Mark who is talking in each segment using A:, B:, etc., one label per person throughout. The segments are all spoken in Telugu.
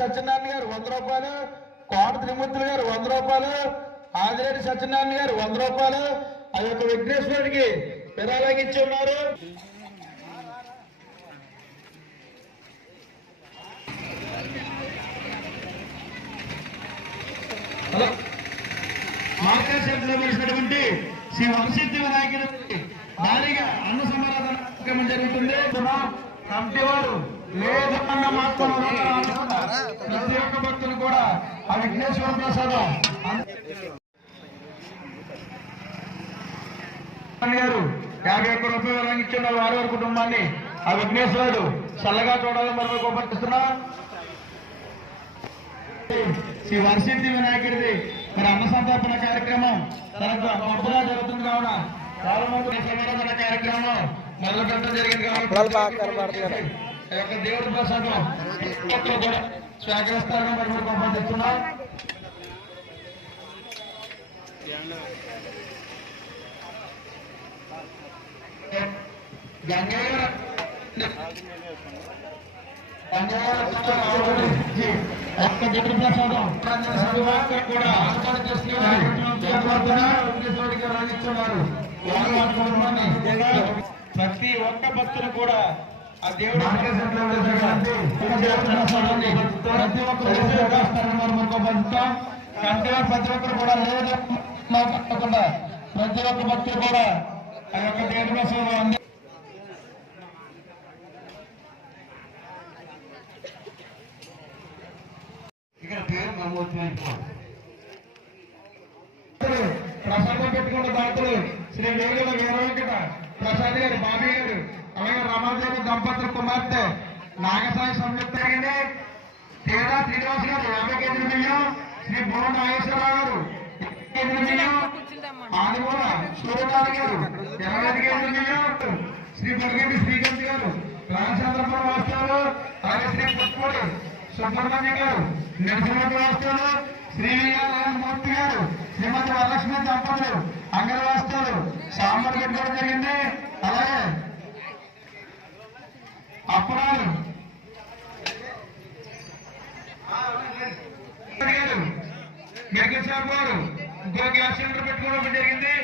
A: సత్యనారాయణ గారు వంద రూపాయలు కోట త్రిమూర్తులు గారు వంద రూపాయలు ఆదిరెడ్డి సత్యనారాయణ గారు వంద రూపాయలు. ఆ యొక్క విఘ్నేశ్వరుడికి విరాళంగా ఇచ్చి ఉన్నారు హలో శ్రీ వంశీతి వినాయకుడి భారీగా అన్న సమారాధన జరుగుతుంది. కమిటీ వారు లేదన్న మాత్రం ప్రతి ఒక్క భక్తులు కూడా ఆ విఘ్నేశ్వర ప్రసాదం గారు యాభై ఒక్క రూపాయలు రంగించిన వారి వారి కుటుంబాన్ని ఆ విఘ్నేశ్వరుడు చల్లగా చూడాలని మనం కోపడుతున్నా శ్రీ వర్షిద్ది వినాయకుడిది మరి అన్న సంతర్పణ కార్యక్రమం తనకు గొప్పగా జరుగుతుంది కావున చాలా మంది కార్యక్రమం మొదలు పెట్టడం జరిగింది కాబట్టి ఈ యొక్క దేవుడి ప్రసాదం ఒక్కరు కూడా స్వీకరిస్తారని మరి మీరు పంపిస్తున్నాం గంగయ్య ఒక్క దేవుడి ప్రసాదం కూడా ఆచరణ చేస్తున్నారు వెంకటేశ్వరుడికి రాణిస్తున్నారు వారి వారి కుటుంబాన్ని ప్రతి ఒక్క భక్తులు కూడా ఆ దేవుడు ప్రతి ఒక్కరు ప్రతి ఒక్కరు కూడా లేదు కాకుండా ప్రతి ఒక్క భక్తులు కూడా ఆ యొక్క దేవుడి ప్రసాదం అంది ఇక్కడ పేరు నమోదు ప్రసాదం పెట్టుకున్న దాతలు శ్రీ వేగుల వీరవెంకట ప్రసాద్ గారు బాబీ గారు అలాగే రమాదేవి దంపతుల కుమార్తె నాగసాయి సంయుక్త గారిని తేడా శ్రీనివాస్ గారు యాభై కేజీల బియ్యం శ్రీ భువ నాగేశ్వరరావు గారు కేజీల బియ్యం ఆదిమూల సూర్యకాంత్ గారు ఇరవై ఐదు కేజీల బియ్యం శ్రీ మురుగేటి శ్రీకాంత్ గారు రామచంద్రపురం వాస్తవాలు అలాగే శ్రీ పుష్పూడి సుబ్రహ్మణ్యం గారు నరసింహ వాస్తవాలు శ్రీ మూర్తి గారు శ్రీమతి వరలక్ష్మి దంపతులు అంగళవాస్తాలు సాంబార్ పెట్టుకోవడం జరిగింది అలాగే అప్పుడాలు మెడికల్ గారు ఇంకో గ్యాస్ సిలిండర్ పెట్టుకోవడం జరిగింది.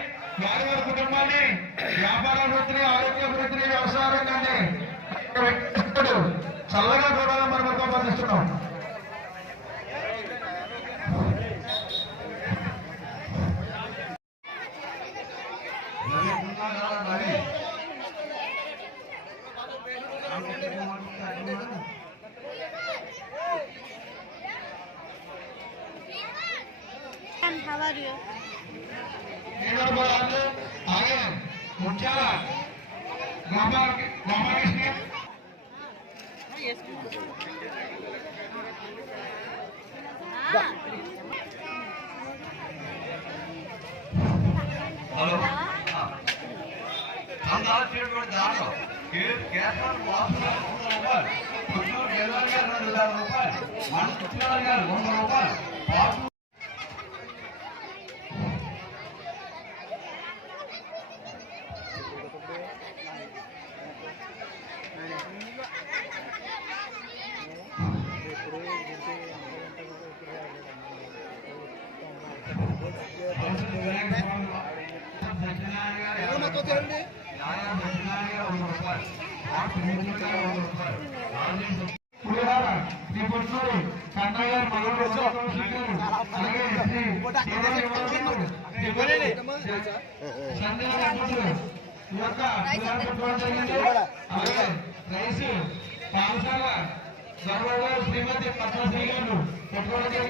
A: వారి వారి కుటుంబాన్ని వ్యాపార వృత్తిని ఆరోగ్య వృత్తిని వ్యవసాయ రంగాన్ని చల్లగా కూడా మనం అనుకోబోతున్నాం
B: And you?
A: నిలబడాలి అలాగే ముత్యాల గోపాల గోపాలకృష్ణ
C: హలో అందాల్సినటువంటి వంద రూపాయలు మన గారు వంద రూపాయలు పాటు సత్యనారాయణ గారు యాభై రూపాయలు. నారాయణ సత్యనారాయణ గారు వంద రూపాయలు పాటు మూర్తి గారు వంద రూపాయలు రాజేష్
A: పులిహార శ్రీ పుట్టూరు కన్నయ్య గారు మనోడు అలాగే శ్రీ శ్రీదేవి యువకులు, శ్రీ బలి, సంజయ్ దంపతులు ఈ యొక్క పులిహార పెట్టుకోవడం జరిగింది. అలాగే రైస్ పాలశాల శ్రీమతి పట్ల శ్రీగారు పెట్టుకోవడం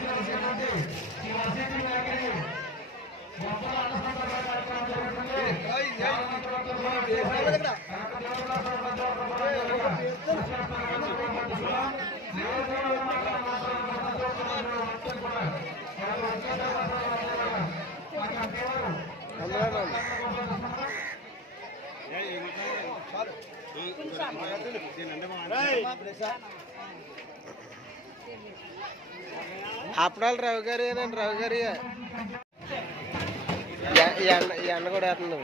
A: పరిశీలించి ఈ మసీదు నాయకుని గొప్ప అన్నసంతరణ కార్యక్రమం జరుగుతుంది చాలు
D: అప్పడాలు రవి గారి అండి రవి గారి ఎండ ఎండ కూడా వేస్తుంది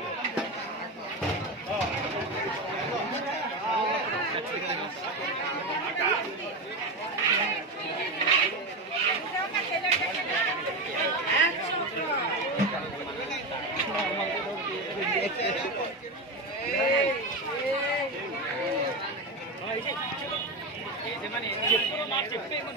B: Hey! Hey! కలిసి